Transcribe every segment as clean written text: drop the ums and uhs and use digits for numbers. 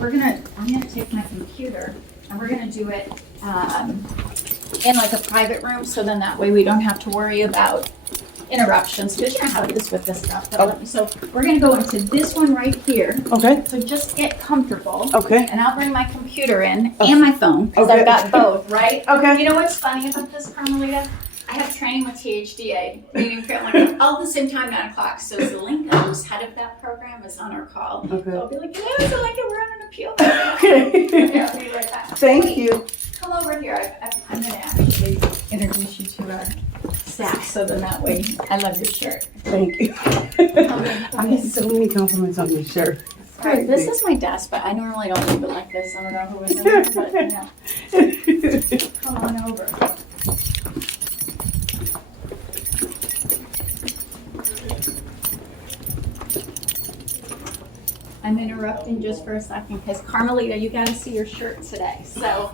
I'm gonna take my computer and we're gonna do it in like a private room, so then that way we don't have to worry about interruptions, because you know how it is with this stuff. So we're gonna go into this one right here. Okay. So just get comfortable. Okay. And I'll bring my computer in and my phone, because I've got both, right? Okay. You know what's funny about this, Carmelita? I have training with THDA, meaning family, all at the same time, 9 o'clock. So Zelinka, who's head of that program, is on our call. Okay. So I'll be like, Zelinka, we're on an appeal. Okay. Yeah, I'll be right back. Thank you. Come over here. I'm going to actually introduce you to our staff, so then that way, I love your shirt. Thank you. I get so many compliments on your shirt. All right, this is my desk, but I normally don't leave it like this. I don't know who was in there, but yeah. Come on over. I'm interrupting just for a second because Carmelita, you got to see your shirt today. So.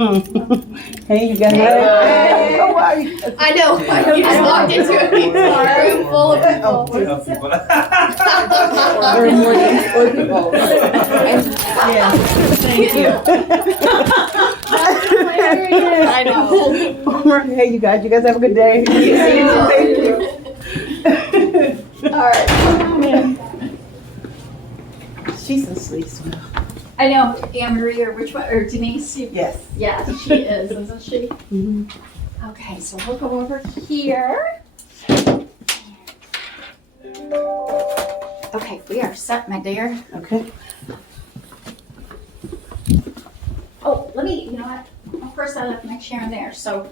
Hey, you guys. Hey, how are you? I know. You just walked into a room full of people. Or more than 4 people. Yeah. Thank you. I know. Hey, you guys. You guys have a good day. Thank you. All right. Come on in. She's so sweet. I know, Anne-Marie, or which one, or Denise? Yes. Yeah, she is, isn't she? Mm-hmm. Okay, so we'll go over here. Okay, we are set, my dear. Okay. Oh, you know what? Of course, I left my chair in there, so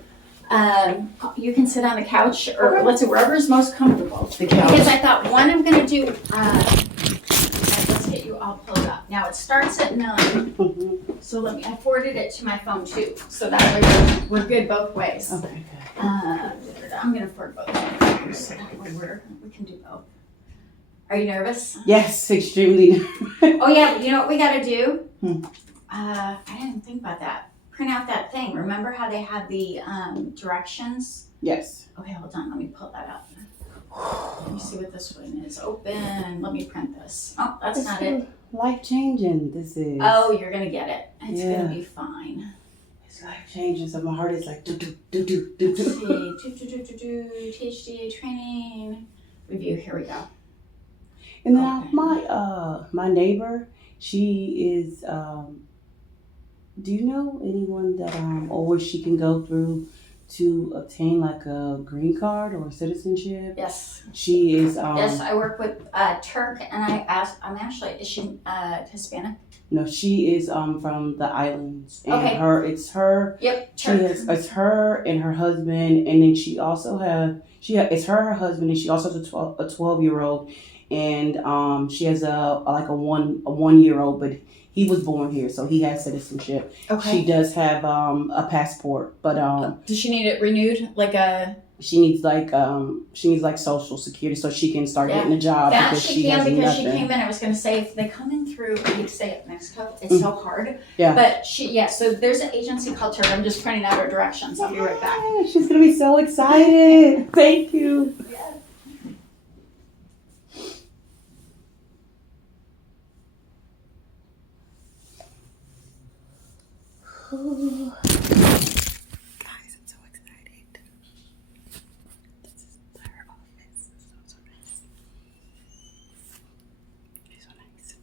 you can sit on the couch, or let's see, wherever's most comfortable. The couch. Because I thought, one, I'm gonna do, let's get you all pulled up. Now, it starts at 9, Mm-hmm. so I forwarded it to my phone too, so that way we're good both ways. Okay. I'm gonna forward both of my phones, so that way we can do both. Are you nervous? Yes, extremely. Oh yeah, you know what we gotta do? Hmm. I didn't think about that. Print out that thing. Remember how they had the directions? Yes. Okay, hold on, let me pull that up. Let me see what this one is. Open, let me print this. Oh, that's not it. Life changing. This is. Oh, you're gonna get it. It's Yeah. gonna be fine. It's life changing. So my heart is like do do do do Let's do. see. THDA training review. Here we go. And now Okay. my neighbor, she is do you know anyone that or where she can go through to obtain like a green card or citizenship? Yes. She is Yes, I work with Turk, and I'm actually, is she Hispanic? no, she is from the islands. And Okay. it's her. Yep, She Turk. it's her and her husband, and then she also it's her husband, and she also has a 12-year-old, and she has a 1-year-old, but he was born here, so he has citizenship. Okay. She does have a passport, but Does she need it renewed? Like a she needs like Social Security so she can start getting a job that because she she can has because nothing. she came in. I was going to say if they come in through, I hate to say it, Mexico, it's so hard. Yeah. But so there's an agency called Turk. I'm just printing out her directions. I'll be right back. Yeah, she's gonna be so excited. Thank you. Yes. Guys, I'm so excited. This is her office. So nice. She's so nice.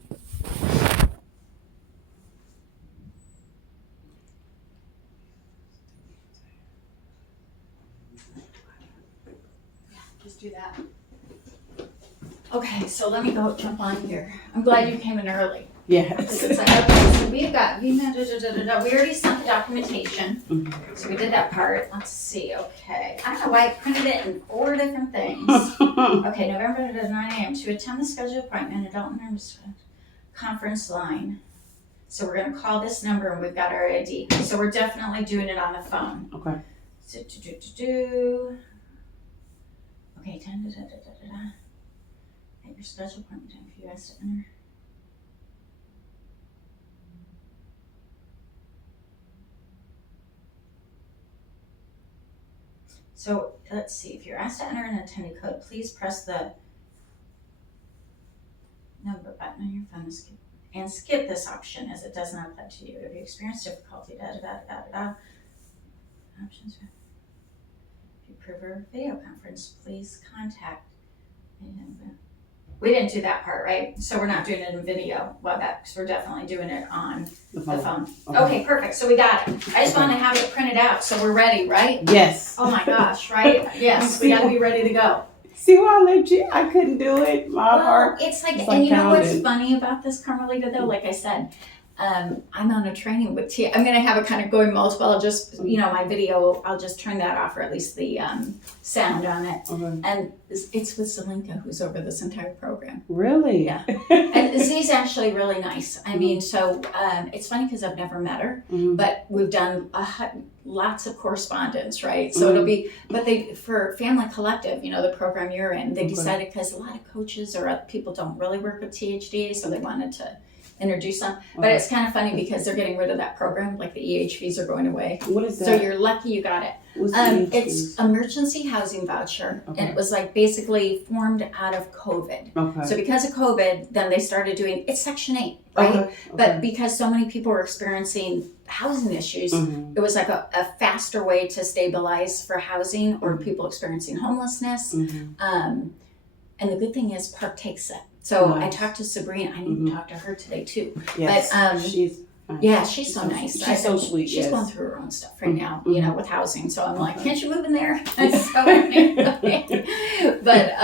Just do that. Okay, so let me go jump on here. I'm glad you came in early. Yes. It's like, okay, so we already sent the documentation. Mhm. So we did that part. Let's see, okay. I don't know why I printed it in 4 different things. Okay, November 9 a.m. to attend the scheduled appointment, adult conference line. So we're gonna call this number and we've got our ID. So we're definitely doing it on the phone. Okay. Okay, at your scheduled appointment time, if you guys to enter. So let's see, if you're asked to enter an attendee code, please press the number button on your phone to skip. and skip this option as it does not apply to you. If you experience difficulty, options. If you prefer video conference, please contact. We didn't do that part, right? So we're not doing it in video. Well, because we're definitely doing it on the phone. Okay, perfect. So we got it. I just want to have it printed out so we're ready, right? Yes. Oh my gosh, right? Yes, we got to be ready to go. See why I let you? I couldn't do it. My heart. It's like, and you know what's funny about this, Carmelita, though? Like I said, I'm on a training with Tia. I'm going to have it kind of going multiple. I'll just, my video, I'll just turn that off, or at least the sound on it. Okay. And it's with Zelinka, who's over this entire program. Really? Yeah. And Z's actually really nice. I mean, so it's funny because I've never met her, but we've done lots of correspondence, right? So it'll be, but for Family Collective, the program you're in, they decided, because a lot of coaches or other people don't really work with THD, so they wanted to introduce them. But it's kind of funny because they're getting rid of that program, like the EHVs are going away. What is that? So you're lucky you got it. It's emergency housing voucher, and it was like basically formed out of COVID. Okay. So because of COVID, then they started doing, it's Section 8, right? Okay. But because so many people were experiencing housing issues, it was like a faster way to stabilize for housing or people experiencing homelessness. And the good thing is Park takes it. So I talked to Sabrina. I need to talk to her today too. Yes, but she's nice. She's so nice. She's so sweet. She's going through her own stuff right now, with housing. So I'm like, can't you move in there? But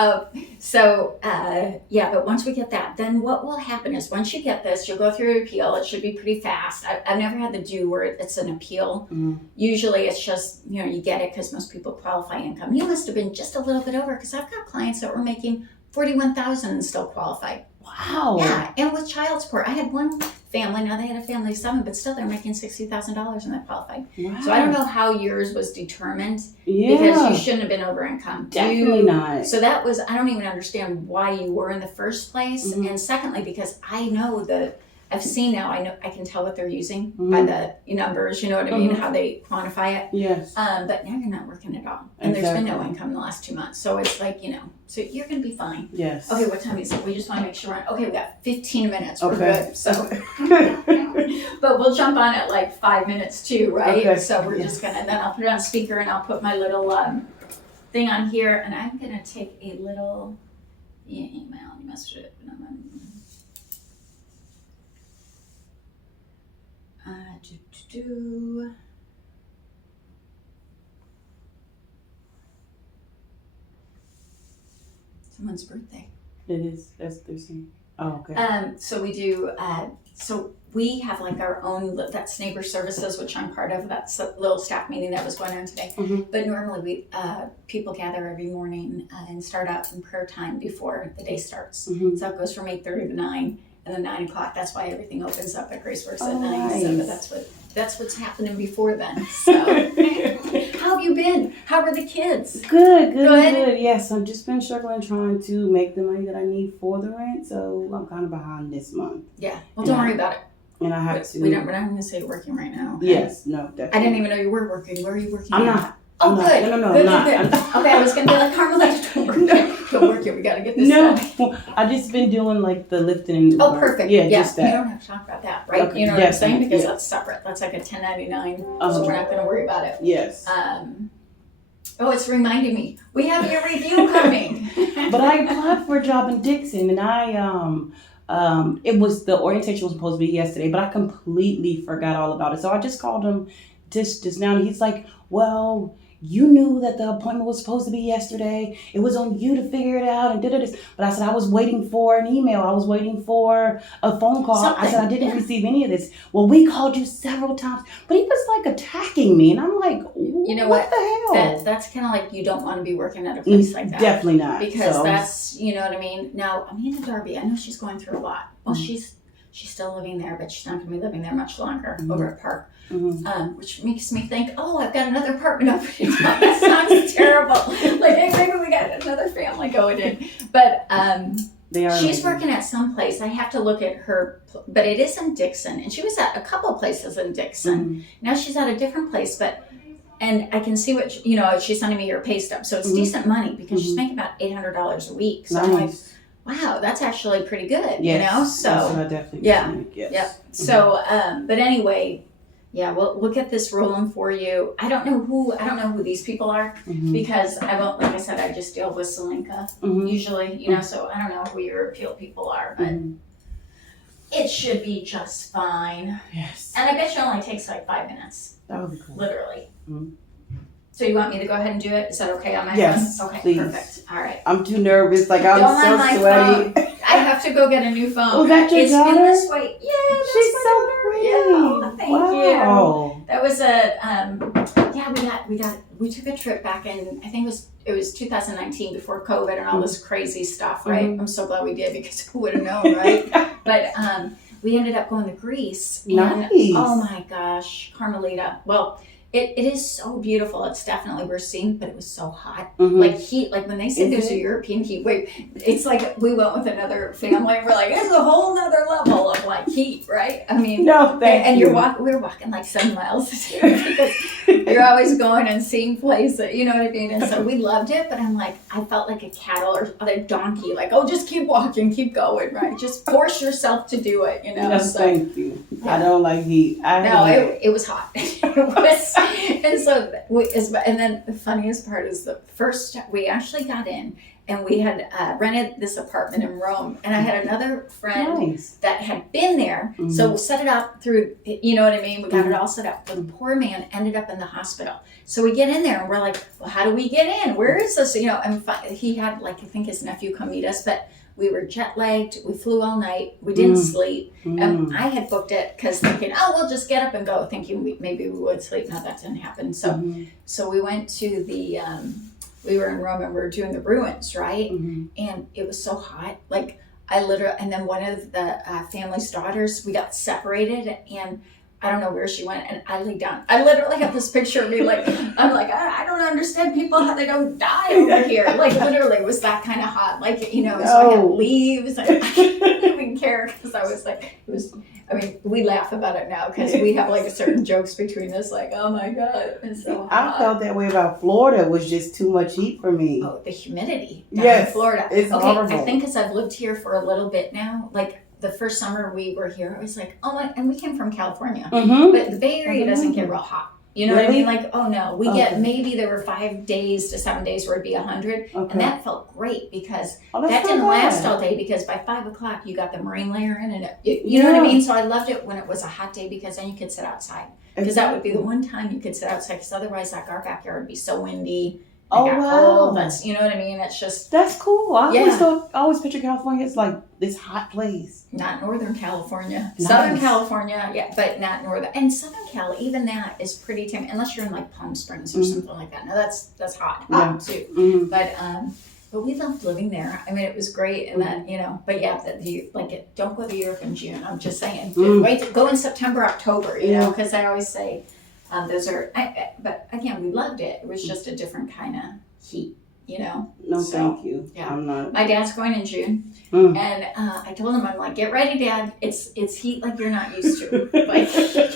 once we get that, then what will happen is once you get this, you'll go through an appeal. It should be pretty fast. I've never had the do where it's an appeal. Usually it's just, you get it because most people qualify income. You must have been just a little bit over, because I've got clients that were making $41,000 and still qualified. Wow. Yeah, and with child support. I had one family, now they had a family of 7, but still they're making $60,000 and they qualified. Wow. So I don't know how yours was determined, because you shouldn't have been over income. Definitely not. So that was, I don't even understand why you were in the first place. And secondly, because I know I've seen now, I can tell what they're using by the numbers, you know what I mean, how they quantify it. Yes. But now you're not working at all. And there's been no income in the last 2 months. So it's like, so you're going to be fine. Yes. Okay, what time is it? We just want to make sure we got 15 minutes. We're good. So, but we'll jump on at like 5 minutes too, right? Okay. So we're just going to, then I'll put it on speaker and I'll put my little thing on here, and I'm going to take a little email. You must have someone's birthday. It is. That's their scene. Oh, okay. So we do. So we have like our own. That's Neighbor Services, which I'm part of. That's a little staff meeting that was going on today. But normally we people gather every morning and start out in prayer time before the day starts. So it goes from 8:30 to 9. And then 9 o'clock, that's why everything opens up at Graceworks at 9. Nice. So that's what's happening before then. So how have you been? How are the kids? Good. Yes, I've just been struggling trying to make the money that I need for the rent, so I'm kind of behind this month. Yeah. Well, don't worry about it. And I have to. We're not going to say you're working right now. Okay? Yes. No. Definitely. I didn't even know you were working. Where are you working? I'm not. Oh, good. No, good, I'm good. Okay, I was going to be like, Carmelita, don't work here. Don't work here. We got to get this done. I just been doing like the lifting. Oh, perfect. Yeah, just that. You don't have to talk about that, right? Okay. You know what I'm saying? Because that's separate. That's like a 1099, so we're not going to worry about it. Yes. It's reminding me. We have your review coming. But I applied for a job in Dixon, and it was, the orientation was supposed to be yesterday, but I completely forgot all about it. So I just called him just now, and he's like, well, you knew that the appointment was supposed to be yesterday. It was on you to figure it out and did it. But I said, I was waiting for an email. I was waiting for a phone call. I said, I didn't receive any of this. Well, we called you several times. But he was like attacking me. And I'm like, what the hell? That's kind of like, you don't want to be working at a place like that. Definitely not. Because that's, you know what I mean? Now, Amanda Darby, I know she's going through a lot. Well, she's still living there, but she's not going to be living there much longer over at Park. Which makes me think, I've got another apartment opening. That sounds terrible. Like, hey, maybe we got another family going in. But she's working at some place. I have to look at her, but it is in Dixon. And she was at a couple of places in Dixon. Now she's at a different place, and I can see what, she's sending me her pay stub. So it's decent money because she's making about $800 a week. So I'm like, wow, that's actually pretty good, Yes, you know? that's So, what I definitely yeah, think. Yes. yep. So, but anyway, yeah, we'll get this rolling for you. I don't know who these people are Mhm. because I won't, like I said, I just deal with Selenka Mhm. usually, you know, so I don't know who your appeal people are, but Mhm. it should be just fine. Yes. And I bet you it only takes like 5 minutes, That would be cool. literally. Mhm. So you want me to go ahead and do it? Is that okay on my Yes, phone? Okay, please. perfect. All right. I'm too nervous. Like I'm Don't mind so my sweaty. phone. I have to go get a new phone. Was that your It's daughter? been this way. Yeah, that's She's my so daughter. pretty. Yeah, thank Wow. you. That was a yeah. We took a trip back in, I think it was 2019 before COVID and all this crazy stuff, right? Mhm. I'm so glad we did because who would have known, right? But we ended up going to Greece. And, Nice. oh my gosh, Carmelita. Well, it is so beautiful. It's definitely worth seeing, but it was so hot. Mhm. Like heat, like when they say Is there's a it? European heat wave, it's like we went with another family and we're like, there's a whole nother level of like heat, right? I mean, No, thank and you. we were walking like 7 miles a day because you're always going and seeing places, you know what I mean? And so we loved it, but I'm like, I felt like a cattle or a donkey, like, oh, just keep walking, keep going, right? Just force yourself to do it, you know? Yes, So, thank you. yeah. I don't like heat. no, it was hot. And so, and then the funniest part is the first, we actually got in and we had rented this apartment in Rome. And I had another friend Nice. that had been there. Mhm. So we set it up through, you know what I mean? We got it all set up. But the poor man ended up in the hospital. So we get in there and we're like, well, how do we get in? Where is this? You know, and he had like, I think his nephew come meet us, but we were jet lagged. We flew all night. We didn't sleep. Mm. I had booked it because thinking, oh, we'll just get up and go, thinking maybe we would sleep. No, that didn't happen. So, Mhm. so we went to the, we were in Rome and we were doing the ruins, right? Mhm. And it was so hot. Like and then one of the family's daughters, we got separated and I don't know where she went and I laid down. I literally have this picture of me like, I'm like, I don't understand people how they don't die over here. Like literally it was that kind of hot. Like, you know, so I had leaves. I didn't even care because I was like, we laugh about it now because we have like certain jokes between us like, oh my God, it's so hot. I felt that way about Florida. It was just too much heat for me. Oh, the humidity down Yes, in Florida. it's horrible. I think because I've lived here for a little bit now, like the first summer we were here, I was like, oh my, and we came from California, Mm-hmm. but the Bay Area doesn't get real hot. You know what I Really? mean? Like, oh no, we get, maybe there were 5 days to 7 days where it'd be 100. Okay. And that felt great because Oh, that didn't last all day because by 5 o'clock you got the marine layer in and you know what I mean? So I loved it when it was a hot day because then you could sit outside. Because that would be the one time you could sit outside because otherwise like our backyard would be so windy. Oh, got wow. cold. That's, you know what I mean? It's just That's cool. I Yeah. always picture California as like this hot place. not Northern California. Nice. Southern California, yeah, but not Northern. And Southern Cal, even that is pretty tame, unless you're in like Palm Springs or something like that. No, that's hot too. Mm-hmm. But we loved living there. I mean, it was great, and then you know. But yeah, don't go to Europe in June. I'm just saying. Go in September, October. You know, because I always say those are. But again, we loved it. It was just a different kind of heat. You know. No, So, thank you. yeah. I'm not. My dad's going in June, Mm. and I told him, I'm like, get ready, Dad. It's heat like you're not used to. Like,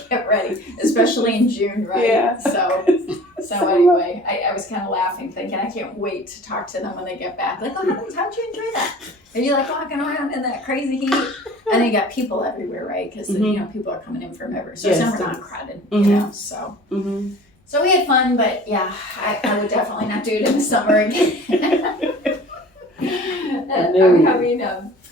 get ready, especially in June, right? Yeah. So anyway, I was kind of laughing, thinking I can't wait to talk to them when they get back. Like, oh, how'd you enjoy that? Are you like walking around in that crazy heat? And then you got people everywhere, right? Because you know people are coming in from everywhere, so Yes. it's not crowded, you know. So. Mm-hmm. So we had fun, but yeah, I would definitely not do it in the summer again. I mean,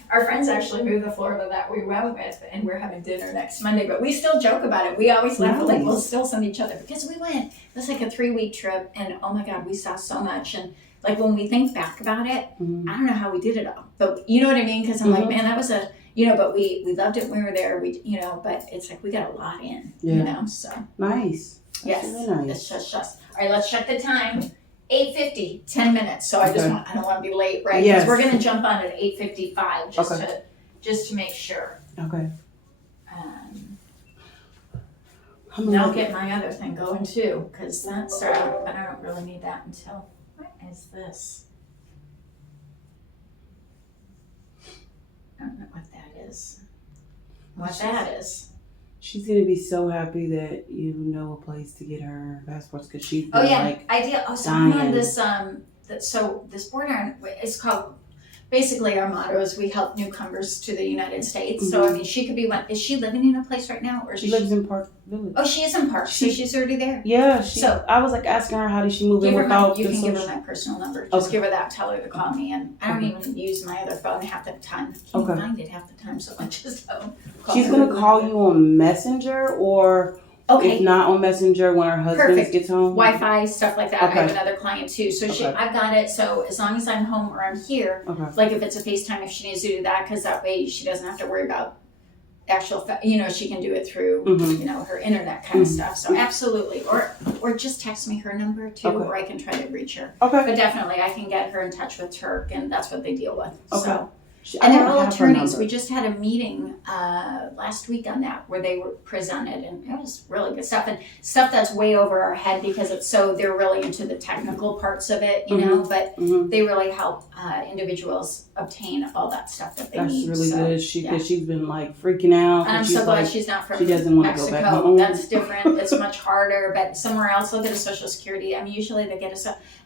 our friends actually moved to Florida that we went with, and we're having dinner next Monday, but we still joke about it. We always laugh, like we'll still send each other, because we went, it was like a 3-week trip, and oh my God, we saw so much, and like when we think back about it, I don't know how we did it all, but you know what I mean? Because I'm like, man, that was but we loved it when we were there, but it's like we got a lot in, you know, so. Nice. Yes. Really nice. It's just. All right, let's check the time. 8:50, 10 minutes. So I don't want to be late, right? Because Yes. we're gonna jump on at 8:55 just to make sure. Okay. And I'll get my other thing going too, because but I don't really need that until. What is this? I don't know what that is. That is. She's gonna be so happy that you know a place to get her passports because she's Oh yeah, like I did. So I'm on dying. this so this board it's called basically our motto is we help newcomers to the United States. So, Mhm. I mean, she could be is she living in a place right now? Or is She lives in Park Village. Oh, she is in Park, so she's already there. Yeah, So- I was like asking her how did she move in You without can the give her social. my personal number. Just Okay. give her that, tell her to call me. And I don't Okay. even use my other phone half the time. Can't Okay. find it half the time, so I just don't call She's her. gonna call you on Messenger, or Okay. if not on Messenger, when her husband Perfect. gets home. Wi-Fi, stuff like that. I Okay. have another client too. So Okay. I've got it. So as long as I'm home or I'm here, Okay. like if it's a FaceTime, if she needs to do that, because that way she doesn't have to worry about actual, she can do it through, Mhm. her internet kind of Mhm. stuff. So absolutely. Or just text me her number too, Okay. or I can try to reach her. Okay. But definitely I can get her in touch with Turk, and that's what they deal with. Okay. So. I And they're don't all have her attorneys. number. We just had a meeting last week on that where they were presented, and it was really good stuff, and stuff that's way over our head because they're really into the technical parts of it, but Mhm. they really help individuals obtain all that stuff that they That's need. really So, good. yeah. She's been like freaking out. And I'm she's so glad like, she's not from she doesn't want to go Mexico. back home. That's different. It's much harder. But somewhere else, they'll get a Social Security. I mean, usually they get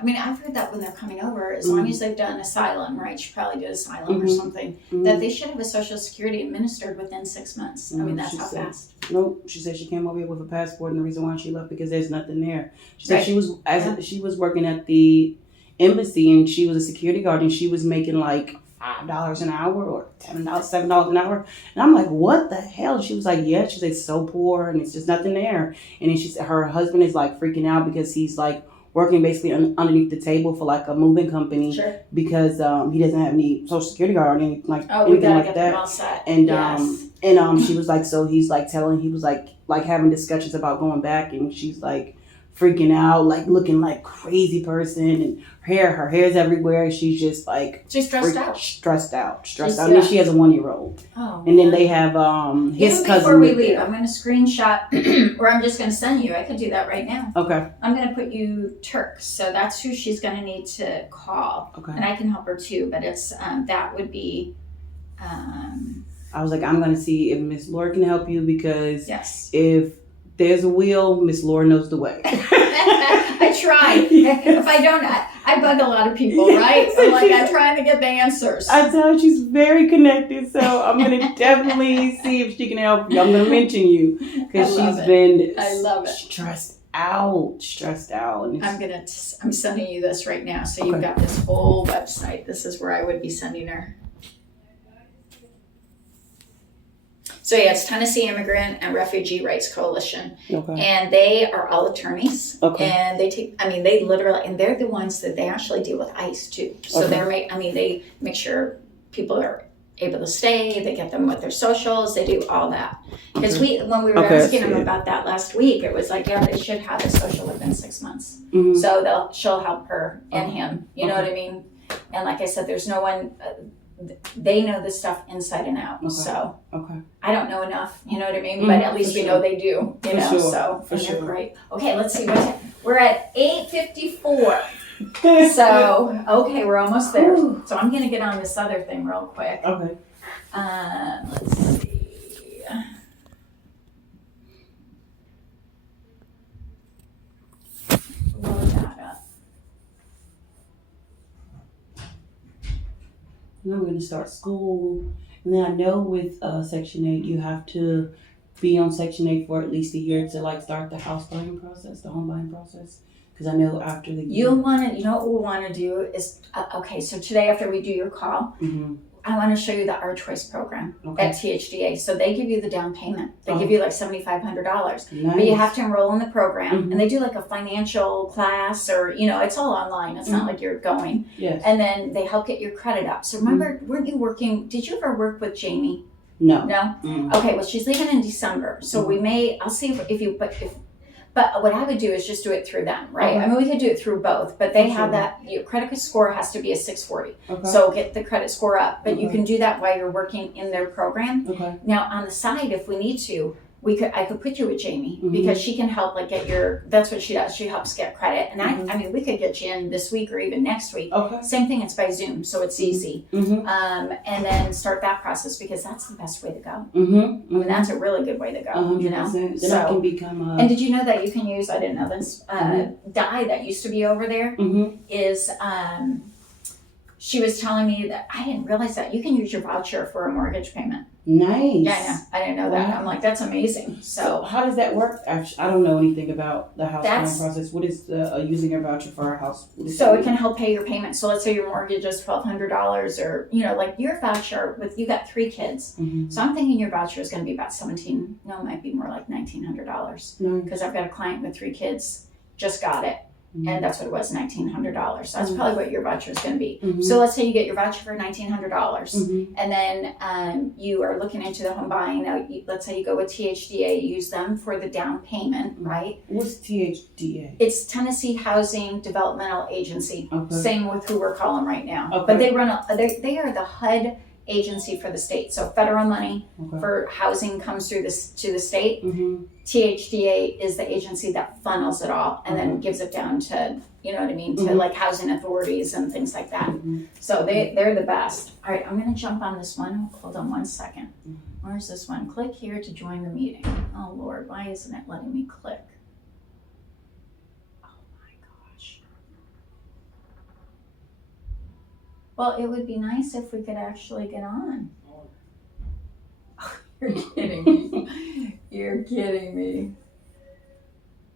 I've heard that when they're coming over, as long as they've done asylum, right? She probably did asylum or something. That they should have a Social Security administered within 6 months. I mean, that's how fast. Nope. She said she came over here with a passport, and the reason why she left because there's nothing there. She said Right. she was working at the embassy, and she was a security guard, and she was making like $5 an hour or $7 an hour. And I'm like, what the hell? She was like, yeah. She said, so poor, and it's just nothing there. And then she said her husband is like freaking out because he's like working basically underneath the table for like a moving company because he doesn't have any Social Security card or anything we like gotta get that. them all set. And Yes. she was like, so he's like he was like having discussions about going back, and she's like freaking out, like looking like crazy person, and her hair's everywhere. She's just like She's stressed out. I mean, she has a 1-year-old. Oh, and then they have his even cousin before we live leave, there. I'm going to screenshot, or I'm just going to send you. I could do that right now. Okay. I'm going to put you Turk, so that's who she's going to need to call, Okay. and I can help her too. But it's that would be. I was like, I'm going to see if Miss Laura can help you because Yes. if there's a wheel, Miss Laura knows the way. I try. If I don't, I bug a lot of people, right? So I'm trying to get the answers. I tell her she's very connected, so I'm gonna definitely see if she can help you. I'm gonna mention you because she's been stressed out. And I'm sending you this right now, so you've got this whole website. This is where I would be sending her. So yeah, it's Tennessee Immigrant and Refugee Rights Coalition, and they are all attorneys, and they literally, and they're the ones that they actually deal with ICE too. So they make sure people are able to stay, they get them with their socials, they do all that. Because when we were asking them about that last week, it was like, yeah, they should have a social within 6 months. Mm-hmm. So she'll help her and him, you know what I mean? And like I said, there's no one, they know this stuff inside and out. So I don't know enough, you know what I mean? But at least we know they do, you know, so they're great. Okay, let's see, we're at 8:54. So, okay, we're almost there. So I'm going to get on this other thing real quick. Okay. Let's see. Load that up. Now we're going to start school. And then I know with Section 8, you have to be on Section 8 for at least a year to like start the house buying process, the home buying process. Because I know after the year. You know what we'll want to do is, so today after we do your call, I want to show you the Our Choice program at THDA. So they give you the down payment. They give you like $7,500. Nice. But you have to enroll in the program. And they do like a financial class or, it's all online. It's not like you're going. Yes. And then they help get your credit up. So remember, weren't you working, did you ever work with Jamie? No. No? Okay, well, she's leaving in December. So I'll see but what I would do is just do it through them, right? I mean, we could do it through both, but they have that, your credit score has to be a 640. So get the credit score up, but you can do that while you're working in their program. Now, on the side, if we need to, I could put you with Jamie because she can help get that's what she does. She helps get credit. And I mean, we could get you in this week or even next week. Same thing, it's by Zoom, so it's easy. And then start that process because that's the best way to go. I mean, that's a really good way to go, you know? Then I can become and did you know that you can use, I didn't know this, Di that used to be over there is, she was telling me that I didn't realize that you can use your voucher for a mortgage payment. Nice. Yeah, I know. I didn't know that. Wow. I'm like, that's amazing. So how does that work? Actually, I don't know anything about the house buying process. What is using your voucher for a house? So it can help pay your payment. So let's say your mortgage is $1,200, or like your voucher with you got 3 kids. Mm-hmm. So I'm thinking your voucher is going to be about $1,700. No, it might be more like $1,900 because I've got a client with 3 kids, just got it. Mm-hmm. And that's what it was, $1,900. So that's probably what your voucher is going to be. Mm-hmm. So let's say you get your voucher for $1,900, mm-hmm. and then you are looking into the home buying. Now, let's say you go with THDA, you use them for the down payment, right? What's THDA? It's Tennessee Housing Developmental Agency. Okay. Same with who we're calling right now. Okay. But they are the HUD agency for the state. So federal money for housing comes through to the state. Mm-hmm. THDA is the agency that funnels it all and then gives it down to, you know what I mean, to like housing authorities and things like that. Mm-hmm. So they're the best. All right, I'm going to jump on this one. Hold on one second. Where's this one? Click here to join the meeting. Oh, Lord, why isn't it letting me click? Oh, my gosh. Well, it would be nice if we could actually get on. You're kidding me. You're kidding me.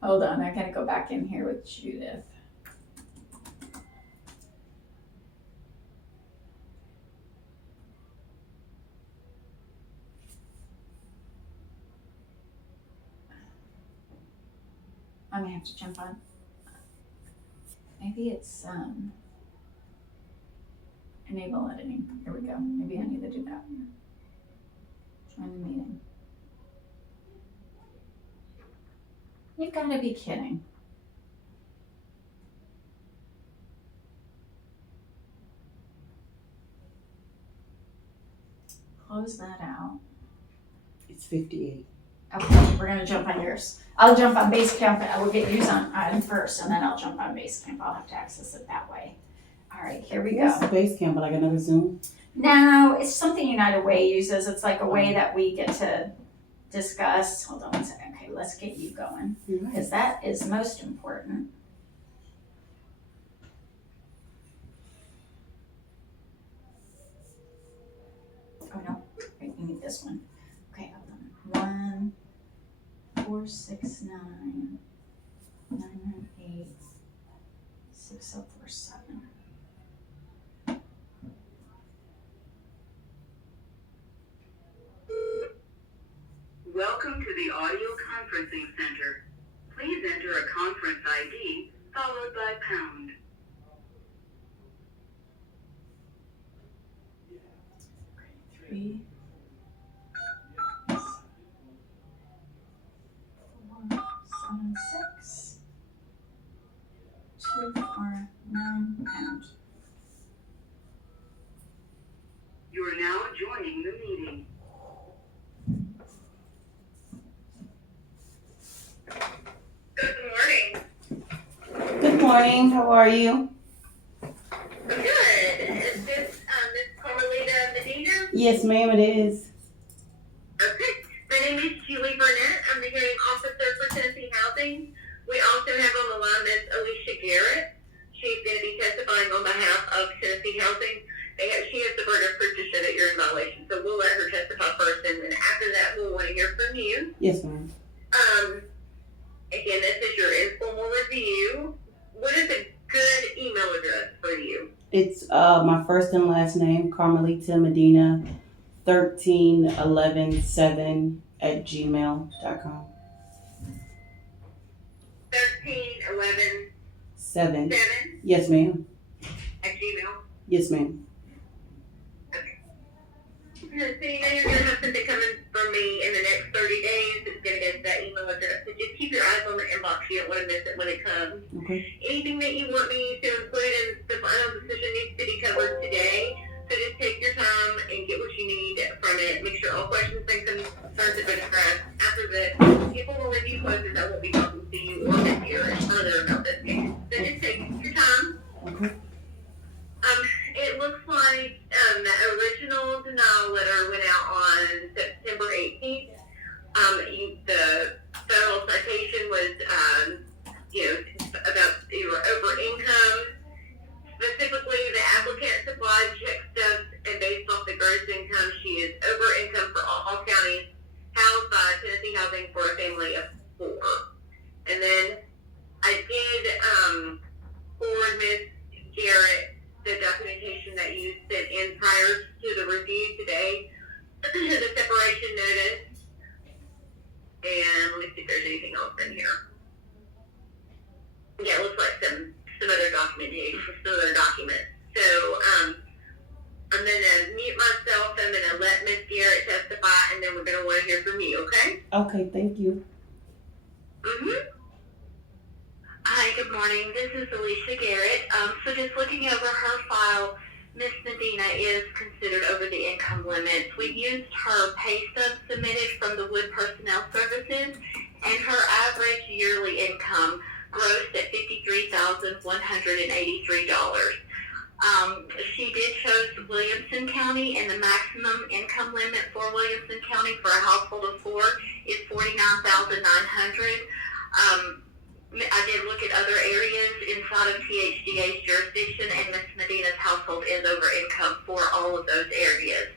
Hold on, I gotta go back in here with Judith. I'm gonna have to jump on. Maybe it's enable editing. Here we go. Maybe I need to do that. Join the meeting. You've got to be kidding. Close that out. It's 58. Okay, we're going to jump on yours. I'll jump on Basecamp. I will get yours on first, and then I'll jump on Basecamp. I'll have to access it that way. All right, here we go. What's Basecamp, like another Zoom? No, it's something United Way uses. It's like a way that we get to discuss. Hold on one second. Okay, let's get you going because that is most important. Oh no, wait, we need this one. Okay, hold on. 1 469 998 6047. Welcome to the audio conferencing center. Please enter a conference ID followed by pound. Okay, 3 4 7 6 2 4 9 pound. You are now joining the meeting. Good morning. Good morning. How are you? Good. Is this Miss Carmelita&Family? Yes, ma'am, it is. Okay. My name is Julie Burnett. I'm the hearing officer for Tennessee Housing. We also have on the line Miss Alicia Garrett. She's going to be testifying on behalf of Tennessee Housing. She has the burden of proof to show that you're in violation. So we'll let her testify first, and then after that, we'll want to hear from you. Yes, ma'am. Again, this is your informal review. What is a good email address for you? It's my first and last name, Carmelita Medina, 13117 at gmail.com. 1311 7. 7 Yes, ma'am. at Gmail. Yes, ma'am. So you know you're going to have something coming from me in the next 30 days. It's going to go to that email address. So just keep your eyes on the inbox. You don't want to miss it when it comes. Okay. Anything that you want me to include in the final decision needs to be covered today. So just take your time and get what you need from it. Make sure all questions and concerns have been addressed. After the informal review closes, I won't be talking to you or Ms. Garrett further about this case. So just take your time. Okay. It looks like the original denial letter went out on September 18th. The federal citation was, about your over income. Specifically, the applicant supplied over income for all counties housed by Tennessee Housing for a family of 4. And then I did forward Ms. Garrett the documentation that you sent in prior to the review today, the separation notice, and let me see if there's anything else in here. Yeah, it looks like some other documentation, some other documents. So I'm gonna mute myself. I'm gonna let Ms. Garrett testify, and then we're gonna want to hear from you. Okay? Okay, thank you. Hi, good morning. This is Alicia Garrett. So just looking over her file, Miss Medina is considered over the income limits. We've used her pay stub submitted from the Wood Personnel Services, and her average yearly income grossed at $53,183. She did choose Williamson County, and the maximum income limit for Williamson County for a household of 4 is $49,900. I did look at other areas inside of THDA's jurisdiction, and Ms. Medina's household is over income for all of those areas.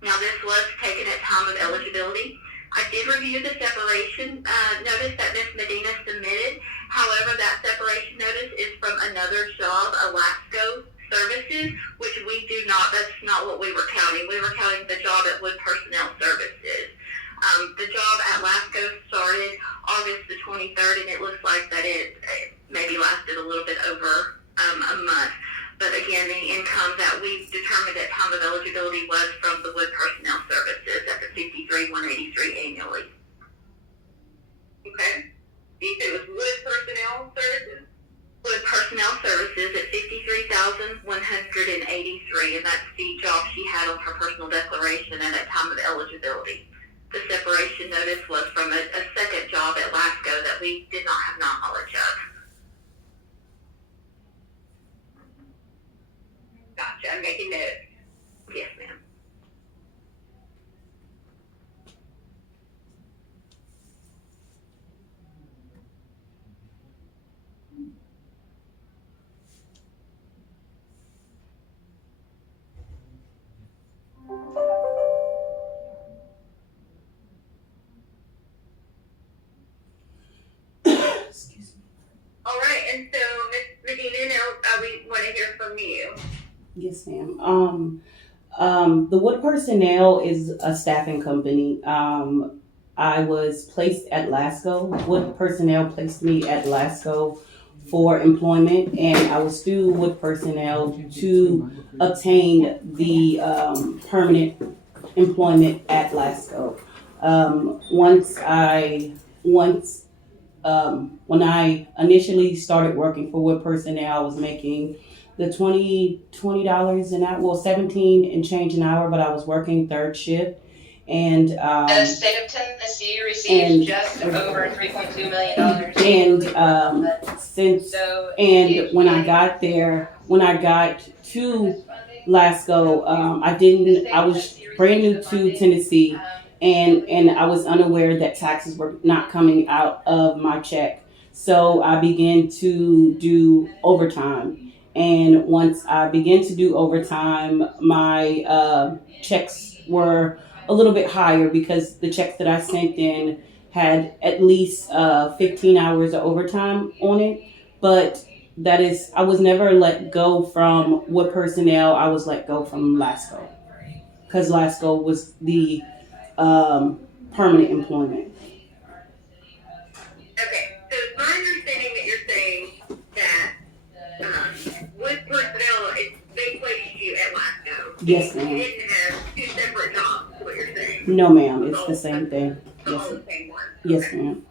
Now, this was taken at time of eligibility. I did review the separation notice that Ms. Medina submitted. However, that separation notice is from another job, Alasco Services, which we do not, that's not what we were counting. We were counting the job at Wood Personnel Services. The job at Lasco started August the 23rd, and it looks like that it maybe lasted a little bit over a month. But again, the income that we determined at time of eligibility was from the Wood Personnel Services at the $53,183 annually. Okay. You said it was Wood Personnel Services? Wood Personnel Services at $53,183, and that's the job she had on her personal declaration and at time of eligibility. The separation notice was from a second job at Lasco that we did not have knowledge of. Gotcha. I'm making notes. Yes, ma'am. Excuse me. All right, and so Ms. Medina, now we want to hear from you. Yes, ma'am. The Wood Personnel is a staffing company. I was placed at Lasco. Wood Personnel placed me at Lasco for employment, and I was through Wood Personnel to obtain the permanent employment at Lasco. When I initially started working for Wood Personnel, I was making the $20 an hour, well, 17 and change an hour, but I was working third shift. And The state of Tennessee received just over $3.2 million. When I got to Lasco, I was brand new to Tennessee, and I was unaware that taxes were not coming out of my check. So I began to do overtime. And once I began to do overtime, my checks were a little bit higher because the checks that I sent in had at least 15 hours of overtime on it. But I was never let go from Wood Personnel. I was let go from Lasco because Lasco was the permanent employment. Okay, so it's my understanding that you're saying that Wood Personnel, they placed you at Lasco. Yes, You ma'am. didn't have 2 separate jobs, is what you're saying. No, ma'am. It's the same thing. It's all the same one. Yes, Okay. ma'am.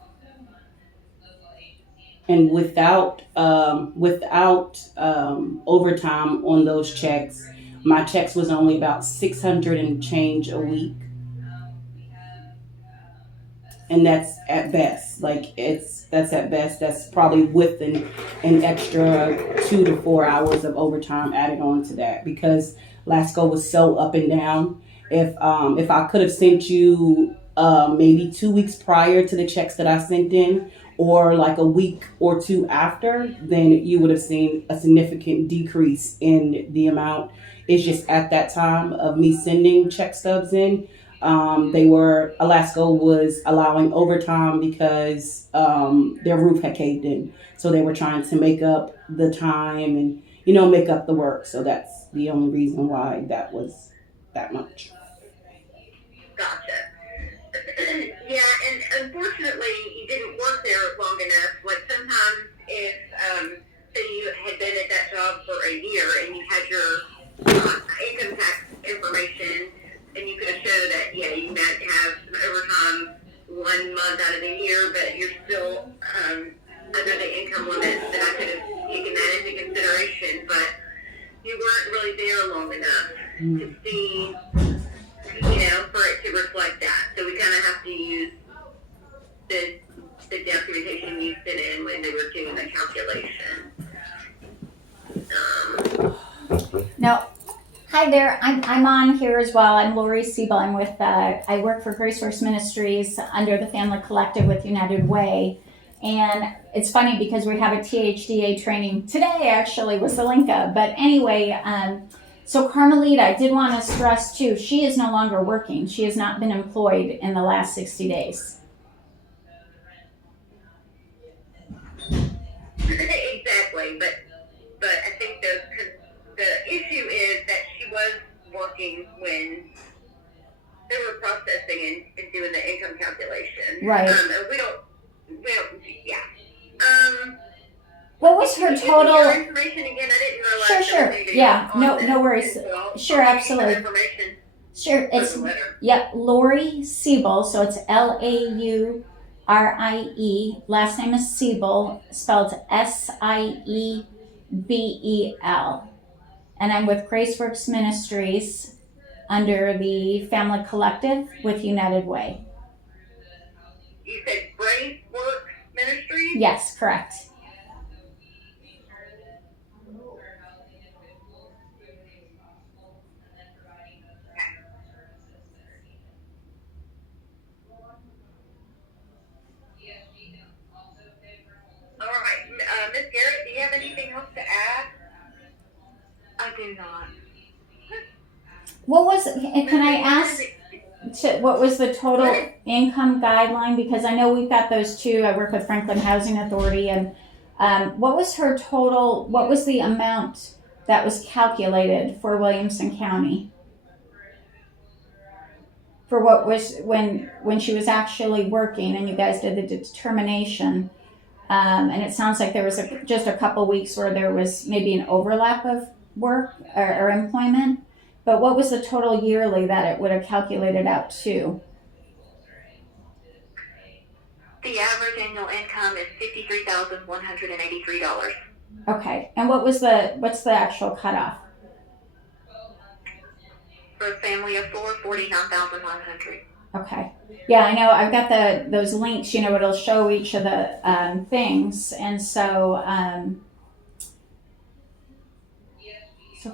And without overtime on those checks, my checks was only about 600 and change a week. And that's at best. That's at best. That's probably with an extra 2 to 4 hours of overtime added on to that because Lasco was so up and down. If I could have sent you maybe 2 weeks prior to the checks that I sent in, or like a week or 2 after, then you would have seen a significant decrease in the amount It's just at that time of me sending check stubs in, Alaska was allowing overtime because their roof had caved in. So they were trying to make up the time and, make up the work. So that's the only reason why that was that much. Gotcha. Yeah, and unfortunately, you didn't work there long enough. Like sometimes, if say you had been at that job for a year and you had your income tax information, and you could have showed that you might have some overtime 1 month out of the year, but you're still under the income limit. That I could have taken that into consideration, but you weren't really there long enough to see, for it to reflect that. So we kind of have to use the documentation you sent in when they were doing the calculation. Now, hi there. I'm on here as well. I'm Lori Siebel. I'm with I work for Graceworks Ministries under the Family Collective with United Way. And it's funny because we have a THDA training today, actually, with Zelenka. But anyway, so Carmelita, I did want to stress too, she is no longer working. She has not been employed in the last 60 days. Exactly, but I think the issue is that she was working when they were processing and doing the income calculation. Right. We don't, yeah. What was her total? Your information again? I didn't realize. Sure. Yeah. No worries. So sure, absolutely. Information. Sure. It's Lori Siebel. So it's Laurie. Last name is Siebel, spelled Siebel. And I'm with Graceworks Ministries under the Family Collective with United Way. You said Graceworks Ministries? Yes, correct. All right. Ms. Garrett, do you have anything else to add? I do not. What was, can I ask, what was the total income guideline? Because I know we've got those two. I work with Franklin Housing Authority. And what was her total, what was the amount that was calculated for Williamson County? For what was, when she was actually working and you guys did the determination. And it sounds like there was just a couple weeks where there was maybe an overlap of work or employment. But what was the total yearly that it would have calculated out to? The average annual income is $53,183. Okay. And what's the actual cutoff? For a family of four, 49,900. Okay. Yeah, I know. I've got those links. It'll show each of the things, and so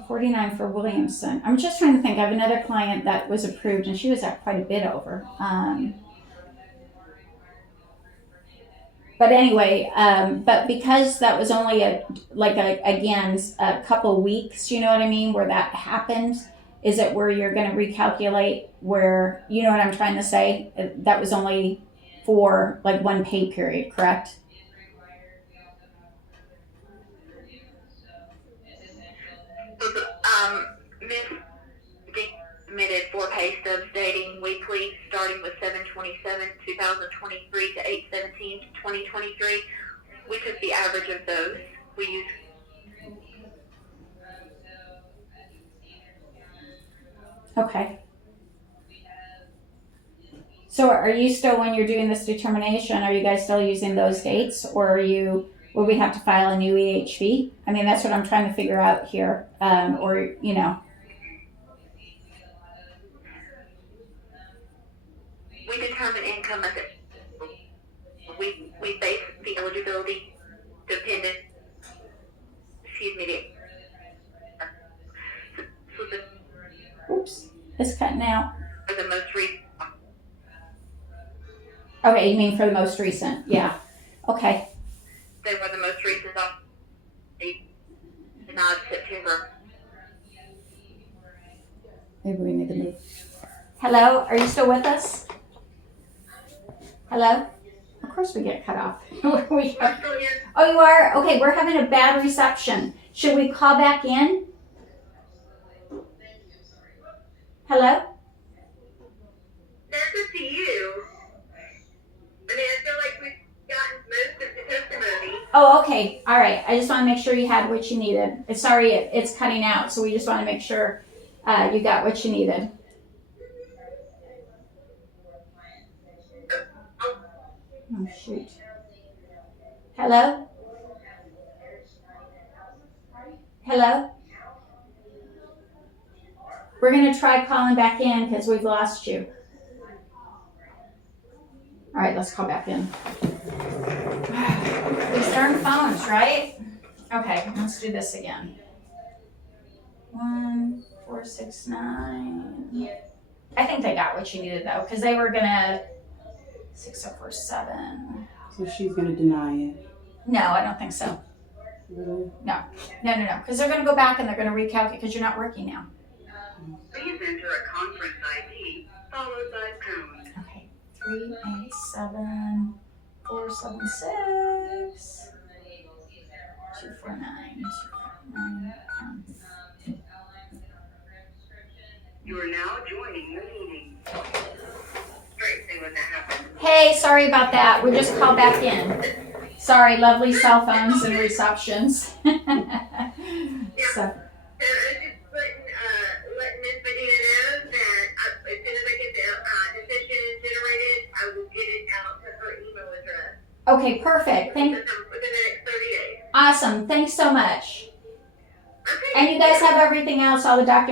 49 for Williamson. I'm just trying to think. I have another client that was approved, and she was at quite a bit over. But anyway, but because that was only a couple weeks, you know what I mean, where that happened. Is it where you're going to recalculate where, you know what I'm trying to say? That was only for one pay period, correct? Ms. submitted 4 pay stubs dating weekly, starting with 7/27/2023 to 8/17/2023. We took the average of those. We used. Okay. So are you still, when you're doing this determination, are you guys still using those dates, or will we have to file a new EHV? I mean, that's what I'm trying to figure out here. We determine income as we base the eligibility dependent. Oops, it's cutting out. For the most recent. Okay, you mean for the most recent? Yeah. Okay. They were the most recent of September. Maybe we need to move. Hello, are you still with us? Hello? Of course we get cut off. We- I'm still here. oh, you are? Okay, we're having a bad reception. Should we call back in? Hello? That's up to you. I mean, I feel like we've gotten most of the testimony. Oh, okay. All right. I just want to make sure you had what you needed. Sorry, it's cutting out, so we just want to make sure you got what you needed. Oh, shoot. Hello? Hello? We're going to try calling back in because we've lost you. All right, let's call back in. These darn phones, right? Okay, let's do this again. 1469. I think they got what you needed though, because they were gonna 6047. So she's gonna deny it. No, I don't think so. Really? No, because they're gonna go back and they're gonna recalculate because you're not working now. Please enter a conference ID followed by pound. Okay, 387 476 249 249. You are now joining the meeting. Great thing when that happens. Hey, sorry about that. We just called back in. Sorry, lovely cell phones and receptions. So, So I was just letting Miss Medina know that as soon as I get the decision generated, I will get it out to her email address. okay, perfect. Within the next 30 days. Awesome. Thanks so much. Okay. And you guys have everything else, all the documents.